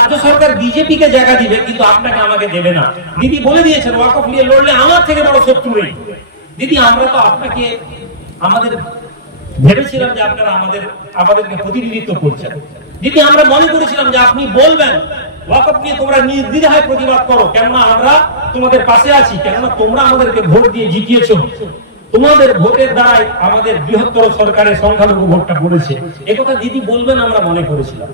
রাজ্য সরকার বিজেপি কে জায়গা দিবে, কিন্তু আপনাকে আমাকে দেবে না। দিদি বলে দিয়েছেন ওয়াকফ নিয়ে লড়লে আমার থেকে বড় শত্রু নেই। দিদি, আমরা তো আপনাকে আমাদের ভেবেছিলাম যে আপনারা আমাদের, আমাদেরকে প্রতিনিধিত্ব করছেন। দিদি, আমরা মনে করেছিলাম যে আপনি বলবেন ওয়াকফ নিয়ে তোমরা নির্দ্বিধায় প্রতিবাদ করো। কেননা আমরা তোমাদের পাশে আছি, কেননা তোমরা আমাদেরকে ভোট দিয়ে জিতিয়েছো। তোমাদের ভোটের দ্বারাই আমাদের বৃহত্তর সরকারের সংখ্যালঘু ভোটটা পড়েছে। একথা দিদি বলবেন আমরা মনে করেছিলাম।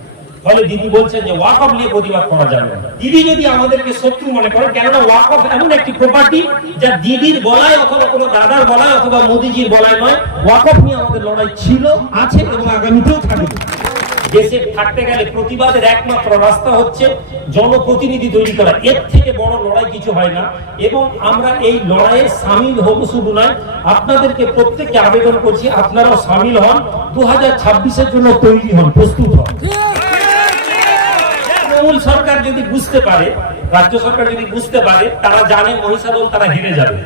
ফলে দিদি বলছেন যে ওয়াকফ নিয়ে প্রতিবাদ করা যাবে দিদি যদি আমাদেরকে শত্রু মনে করেন, কেননা ওয়াকফ এমন একটি প্রপার্টি যা দিদির বলায় অথবা কোনো দাদার বলায় অথবা মোদিজির বলায় নয়, ওয়াকফ নিয়ে আমাদের লড়াই ছিল, আছে এবং আগামীতেও থাকবে। দেশে থাকতে গেলে প্রতিবাদের একমাত্র রাস্তা হচ্ছে জনপ্রতিনিধি তৈরি করা। এর থেকে বড় লড়াই কিছু হয় না এবং আমরা এই লড়াইয়ে সামিল হব শুধু নয়, আপনাদেরকে প্রত্যেককে আবেদন করছি, আপনারাও সামিল হন। দু হাজার জন্য তৈরি হন, প্রস্তুত তৃণমূল সরকার যদি বুঝতে পারে, রাজ্য সরকার যদি বুঝতে পারে, তারা জানে মহিষাদল তারা হেরে যাবে।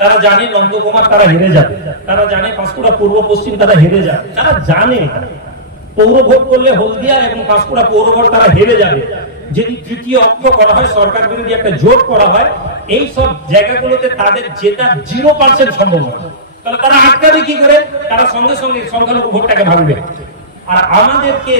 তারা জানে নন্দকুমার তারা হেরে যাবে। তারা জানে পাঁশকুড়া পূর্ব পশ্চিম তারা হেরে যাবে। তারা জানে পৌর ভোট করলে হলদিয়া এবং পাঁশকুড়া পৌর ভোট তারা হেরে যাবে। যদি তৃতীয় অক্ষ করা হয়, সরকার বিরোধী একটা জোট করা হয়, এই সব জায়গাগুলোতে তাদের জেতা জিরো পার্সেন্ট সম্ভাবনা। তাহলে তারা আটকাবে কি করে? তারা সঙ্গে সঙ্গে সংখ্যালঘু ভোটটাকে ভাঙবে। আর আমাদেরকে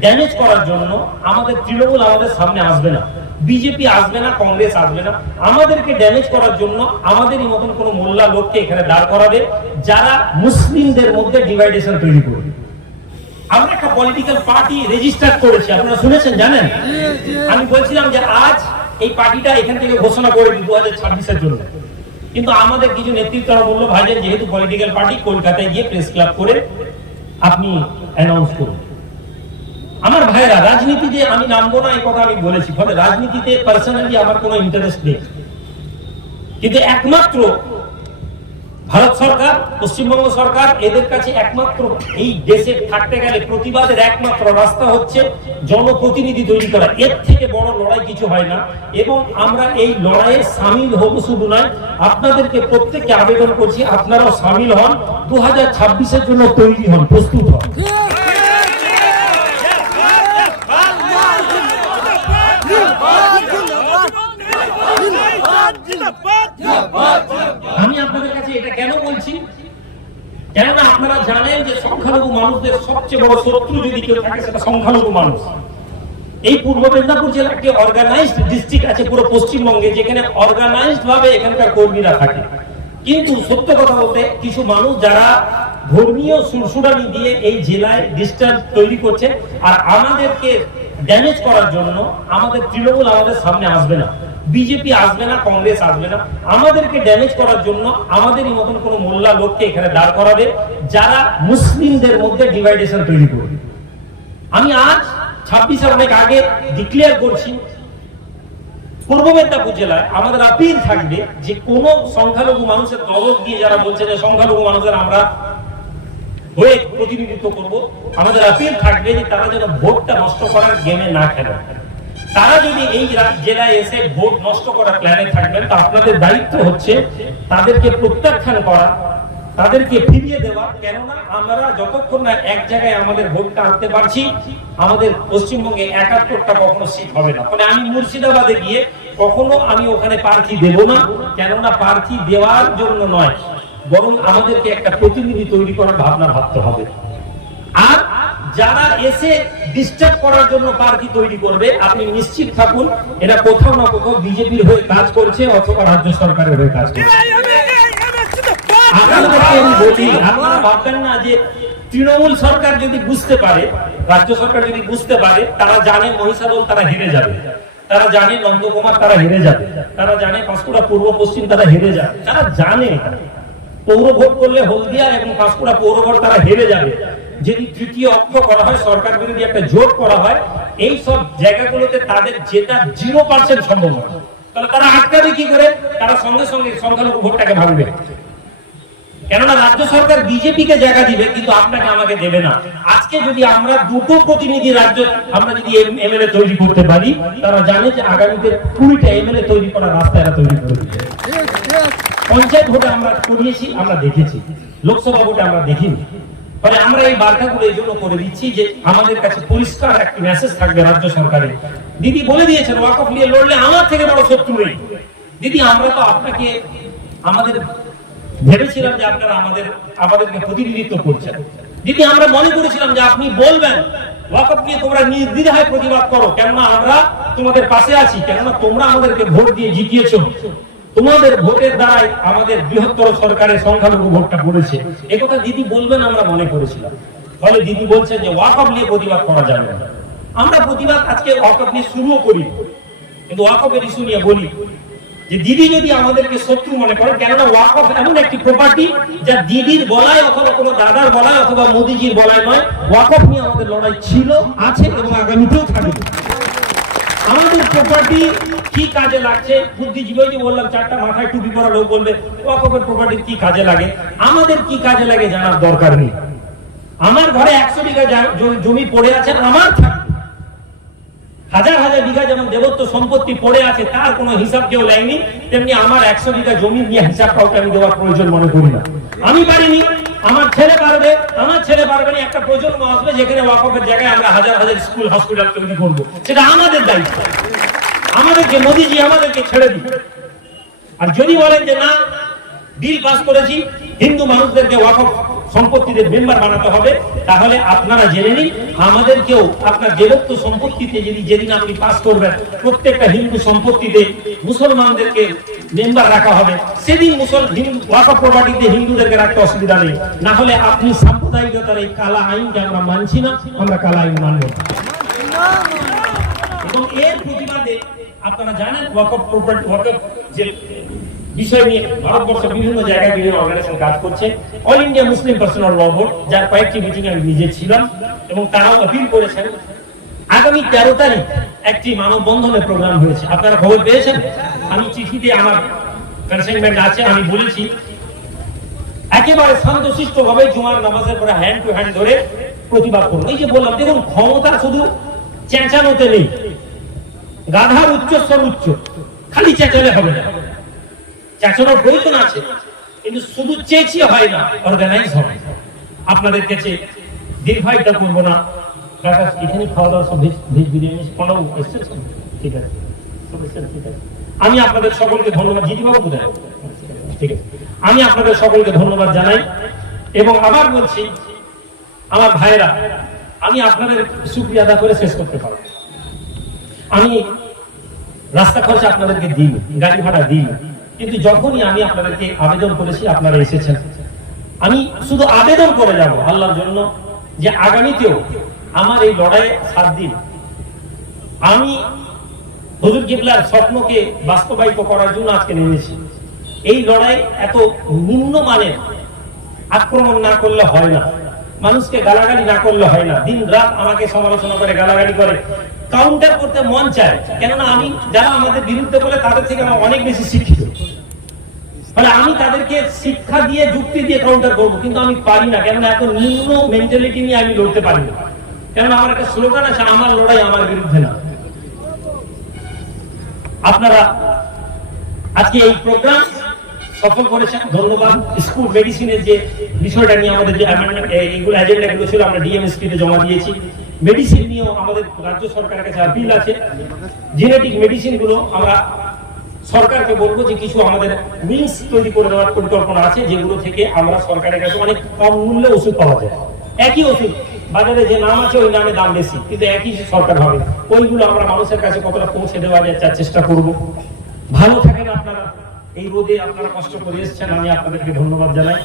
ড্যামেজ করার জন্য আমাদের তৃণমূল আমাদের সামনে আসবে না। বিজেপি আসবে না কংগ্রেস আসবে না। আমাদেরকে ড্যামেজ করার জন্য আমাদেরই মতন কোন মোল্লা লোককে এখানে দাঁড় করাবে, যারা মুসলিমদের মধ্যে ডিভাইডেশন তৈরি করবে। আমরা একটা পলিটিক্যাল পার্টি রেজিস্টার করেছি, আপনারা শুনেছেন, জানেন? আমি বলছিলাম যে আজ এই পার্টিটা এখান থেকে ঘোষণা করে দু হাজার জন্য। কিন্তু আমাদের কিছু নেতৃত্বরা বলল, ভাইজান, যেহেতু পলিটিক্যাল পার্টি কলকাতায় গিয়ে প্রেস ক্লাব করে আপনি অ্যানাউন্স করুন। আমার ভাইরা, রাজনীতিতে আমি নামবো না, এই কথা আমি বলেছি। ফলে রাজনীতিতে পার্সোনালি আমার কোনো ইন্টারেস্ট নেই। কিন্তু একমাত্র ভারত সরকার, পশ্চিমবঙ্গ সরকার, এদের কাছে একমাত্র এই দেশে থাকতে গেলে প্রতিবাদের একমাত্র রাস্তা হচ্ছে জনপ্রতিনিধি তৈরি করা। এর থেকে বড় লড়াই কিছু হয় না। এবং আমরা এই লড়াইয়ে সামিল হব শুধু নয়, আপনাদেরকে প্রত্যেককে আবেদন করছি, আপনারাও সামিল হন। দু হাজার জন্য তৈরি হন, প্রস্তুত হন আমি আপনাদের কাছে এটা কেন বলছি? কেননা আপনারা জানেন যে সংখ্যালঘু মানুষদের সবচেয়ে বড় শত্রু যদি কেউ থাকে, সেটা সংখ্যালঘু মানুষ। এই পূর্ব মেদিনীপুর একটি অর্গানাইজড ডিস্ট্রিক্ট আছে পুরো পশ্চিমবঙ্গে, যেখানে অর্গানাইজড ভাবে এখানকার কর্মীরা থাকে। কিন্তু সত্য কথা বলতে, কিছু মানুষ যারা ধর্মীয় সুরসুরানি দিয়ে এই জেলায় ডিস্টার্ব তৈরি করছে, আর আমাদেরকে ড্যামেজ করার জন্য আমাদের তৃণমূল আমাদের সামনে আসবে না। বিজেপি আসবে না, কংগ্রেস আসবে না। আমাদেরকে ড্যামেজ করার জন্য আমাদেরই মতন কোন মোল্লা লোককে এখানে দাঁড় করাবে, যারা মুসলিমদের মধ্যে ডিভাইডেশন তৈরি করবে। আমি আজ, ছাব্বিশের অনেক আগে ডিক্লেয়ার করছি, পূর্ব মেদিনীপুর জেলায় আমাদের আপিল থাকবে যে কোন সংখ্যালঘু মানুষের দরদ দিয়ে যারা বলছে যে সংখ্যালঘু মানুষের আমরা হয়ে প্রতিনিধিত্ব করব, আমাদের আপিল থাকবে যে তারা যেন ভোটটা নষ্ট করার গেমে না খেলে। তারা যদি এই জেলায় এসে ভোট নষ্ট করার প্ল্যানে থাকবেন, তা আপনাদের দায়িত্ব হচ্ছে তাদেরকে প্রত্যাখ্যান করা, তাদেরকে ফিরিয়ে দেওয়া। কেননা আমরা যতক্ষণ না এক জায়গায় আমাদের ভোটটা আনতে পারছি, আমাদের পশ্চিমবঙ্গে একাত্তরটা কখনো সিট হবে না। মানে আমি মুর্শিদাবাদে গিয়ে কখনো আমি ওখানে প্রার্থী দেব না, কেননা প্রার্থী দেওয়ার জন্য নয়, বরং আমাদেরকে একটা প্রতিনিধি তৈরি করার ভাবনা ভাবতে হবে। যারা এসে ডিস্টার্ব করার জন্য প্রার্থী তৈরি করবে আপনি নিশ্চিত থাকুন এরা কোথাও না কোথাও বিজেপির হয়ে কাজ করছে অথবা রাজ্য সরকারের হয়ে কাজ করছে। আপনাদেরকে আমি বলি আপনারা ভাববেন না যে তৃণমূল সরকার যদি বুঝতে পারে রাজ্য সরকার যদি বুঝতে পারে তারা জানে মহিষাদল তারা হেরে যাবে। তারা জানে নন্দকুমার তারা হেরে যাবে। তারা জানে পাঁশকুড়া পূর্ব পশ্চিম তারা হেরে যাবে। তারা জানে। পৌর ভোট করলে হলদিয়া এবং পাঁশকুড়া পৌর ভোট তারা হেরে যাবে। যদি তৃতীয় অক্ষ করা হয়, সরকার বিরোধী একটা জোট করা হয়, এই সব জায়গাগুলোতে তাদের জেতা জিরো পার্সেন্ট সম্ভাবনা। তাহলে তারা আটকাবে কি করে? তারা সঙ্গে সঙ্গে সংখ্যালঘু ভোটটাকে ভাঙবে। কেননা রাজ্য সরকার বিজেপি কে জায়গা দিবে, কিন্তু আপনাকে আমাকে দেবে না। আজকে যদি আমরা দুটো প্রতিনিধি রাজ্য, আমরা যদি এমএলএ তৈরি করতে পারি, তারা জানে যে আগামীতে কুড়িটা এমএলএ তৈরি করার রাস্তা এরা তৈরি করে পঞ্চায়েত ভোটে আমরা করিয়েছি, আমরা দেখেছি। লোকসভা ভোটে আমরা দেখিনি। ফলে আমরা এই বার্তাগুলো এই জন্য করে দিচ্ছি যে আমাদের কাছে পরিষ্কার মেসেজ থাকবে রাজ্য সরকারের। দিদি বলে দিয়েছেন ওয়াকফ নিয়ে লড়লে আমার থেকে বড় শত্রু নেই। দিদি, আমরা তো আপনাকে আমাদের ভেবেছিলাম যে আপনারা আমাদের, আমাদেরকে প্রতিনিধিত্ব করছেন। দিদি, আমরা মনে করেছিলাম যে আপনি বলবেন ওয়াকফ নিয়ে তোমরা নির্দ্বিধায় প্রতিবাদ করো, কেননা আমরা তোমাদের পাশে আছি, কেননা তোমরা আমাদেরকে ভোট দিয়ে জিতিয়েছো। তোমাদের ভোটের দ্বারাই আমাদের বৃহত্তর সরকারের সংখ্যালঘু ভোটটা পড়েছে। একথা দিদি বলবেন আমরা মনে করেছিলাম। ফলে দিদি বলছেন যে ওয়াকফ নিয়ে প্রতিবাদ করা যাবে না। আমরা প্রতিবাদ আজকে ওয়াকফ নিয়ে শুরুও করি। কিন্তু ওয়াকফের ইস্যু নিয়ে বলি। যে দিদি যদি আমাদেরকে শত্রু মনে করে, কেননা ওয়াকফ এমন একটি প্রপার্টি যা দিদির বলায় অথবা কোনো দাদার বলায় অথবা মোদিজির বলায় নয় ওয়াকফ নিয়ে আমাদের লড়াই ছিল, আছে এবং আগামীতেও থাকবে। আমাদের প্রপার্টি কি কাজে লাগছে? বুদ্ধিজীবী যে বললাম, চারটা মাথায় টুপি পরা লোক বলবে ওয়াকফের প্রপার্টি কি কাজে লাগে? আমাদের কি কাজে লাগে জানার দরকার নেই। আমার ঘরে একশো বিঘা জমি পড়ে আছে, আমার হাজার হাজার বিঘা যেমন দেবত্ব সম্পত্তি পড়ে আছে, তার কোনো হিসাব কেউ নেয়নি, তেমনি আমার একশো বিঘা জমি নিয়ে হিসাব কাউকে আমি দেওয়ার প্রয়োজন মনে করি না। আমি পারিনি, আমার ছেলে পারবে, আমার ছেলে পারবে না, একটা প্রজন্ম আসবে যেখানে ওয়াকফের জায়গায় আমরা হাজার হাজার স্কুল হসপিটাল তৈরি করব। সেটা আমাদের দায়িত্ব। আমাদেরকে মোদিজি আমাদেরকে ছেড়ে দিন। আর যদি বলেন যে না, বিল পাস করেছি, হিন্দু মানুষদেরকে ওয়াকফ সম্পত্তিতে মেম্বার বানাতে হবে, তাহলে আপনারা জেনে নিন, আমাদেরকেও আপনার দেবত্ব সম্পত্তিতে যদি যেদিন আপনি পাস করবেন, প্রত্যেকটা হিন্দু সম্পত্তিতে মুসলমানদেরকে মেম্বার রাখা হবে। সেদিন মুসল হিন্দু ওয়াকফ প্রপার্টিতে হিন্দুদেরকে রাখতে অসুবিধা নেই। না হলে আপনি সাম্প্রদায়িকতার এই কালা আইনকে আমরা মানছি না, আমরা কালা আইন মানব এবং এর প্রতিবাদে আপনারা জানেন ওয়াকফ প্রপার্টি ওয়াকফ যে বিষয় নিয়ে ভারতবর্ষের বিভিন্ন জায়গায় বিভিন্ন অর্গানাইজেশন কাজ করছে। All India Muslim Personal Law Board যার কয়েকটি মিটিং আমি নিজে ছিলাম এবং তারাও আপিল করেছেন। আগামী তেরো তারিখ একটি মানববন্ধনের প্রোগ্রাম হয়েছে। আপনারা খবর পেয়েছেন? আমি চিঠিতে আমার কনসাইনমেন্ট আছে, আমি বলেছি, একেবারে শান্তশিষ্ট ভাবে জুমার নামাজের পরে হ্যান্ড টু হ্যান্ড ধরে প্রতিবাদ করুন। এই যে বললাম, দেখুন, ক্ষমতা শুধু চেঁচানোতে নেই। গাধার উচ্চস্বর উচ্চ। খালি চেঁচালে হবে না। চেঁচানোর প্রয়োজন আছে, কিন্তু শুধু চেঁচিয়ে হয় না অর্গানাইজ হবে আপনাদের কাছে দীর্ঘায়িতা করব না। এখানে খাওয়া দাওয়া সব ঠিক আছে। আমি আপনাদের সকলকে ধন্যবাদ জিদিবাবু কোথায়? ঠিক আছে। আমি আপনাদের সকলকে ধন্যবাদ জানাই, এবং আবার বলছি, আমার ভাইরা আমি আপনাদের সুক্রিয়া আদা করে শেষ করতে পারব। আমি রাস্তা খরচা আপনাদেরকে দিই গাড়ি ভাড়া দিই কিন্তু যখনই আমি আপনাদেরকে আবেদন করেছি, আপনারা এসেছেন। আমি শুধু আবেদন করে যাব আল্লাহর জন্য যে আগামীতেও আমার এই লড়াইয়ে সাত দিন আমি হজুর কিবলার স্বপ্নকে বাস্তবায়িত করার জন্য আজকে নেমেছি। এই লড়াই এত নিম্ন মানের আক্রমণ না করলে হয় না। মানুষকে গালাগালি না করলে হয় না। দিন রাত আমাকে সমালোচনা করে, গালাগালি করে। কাউন্টার করতে মন চায়। কেননা আমি যারা আমাদের বিরুদ্ধে বলে, তাদের থেকে আমার অনেক বেশি শিক্ষিত। ফলে আমি তাদেরকে শিক্ষা দিয়ে, যুক্তি দিয়ে কাউন্টার করব, কিন্তু আমি পারি না। কেননা এত নিম্ন মেন্টালিটি নিয়ে আমি লড়তে পারি না। কেননা আমার একটা স্লোগান আছে, আমার লড়াই আমার বিরুদ্ধে না। আপনারা আজকে এই প্রোগ্রাম সফল করেছেন। ধন্যবাদ। স্কুল মেডিসিনের যে বিষয়টা নিয়ে আমাদের যে এইগুলো এজেন্ডা ছিল, আমরা ডিএমএসপি তে জমা দিয়েছি। মেডিসিন নিয়েও আমাদের রাজ্য সরকারের কাছে আপিল আছে। জেনেটিক মেডিসিনগুলো আমরা সরকারকে বলব যে কিছু আমাদের উইংস তৈরি করে দেওয়ার পরিকল্পনা আছে, যেগুলো থেকে আমরা সরকারের কাছে অনেক কম মূল্যে ওষুধ পাওয়া যায়। একই ওষুধ, বাজারে যে নাম আছে ওই নামে দাম বেশি, কিন্তু একই সরকার হবে ওইগুলো আমরা মানুষের কাছে কতটা পৌঁছে দেওয়া যায় তার চেষ্টা করব। ভালো থাকেন আপনারা। এই রোদে আপনারা কষ্ট করে এসেছেন, আমি আপনাদেরকে ধন্যবাদ জানাই।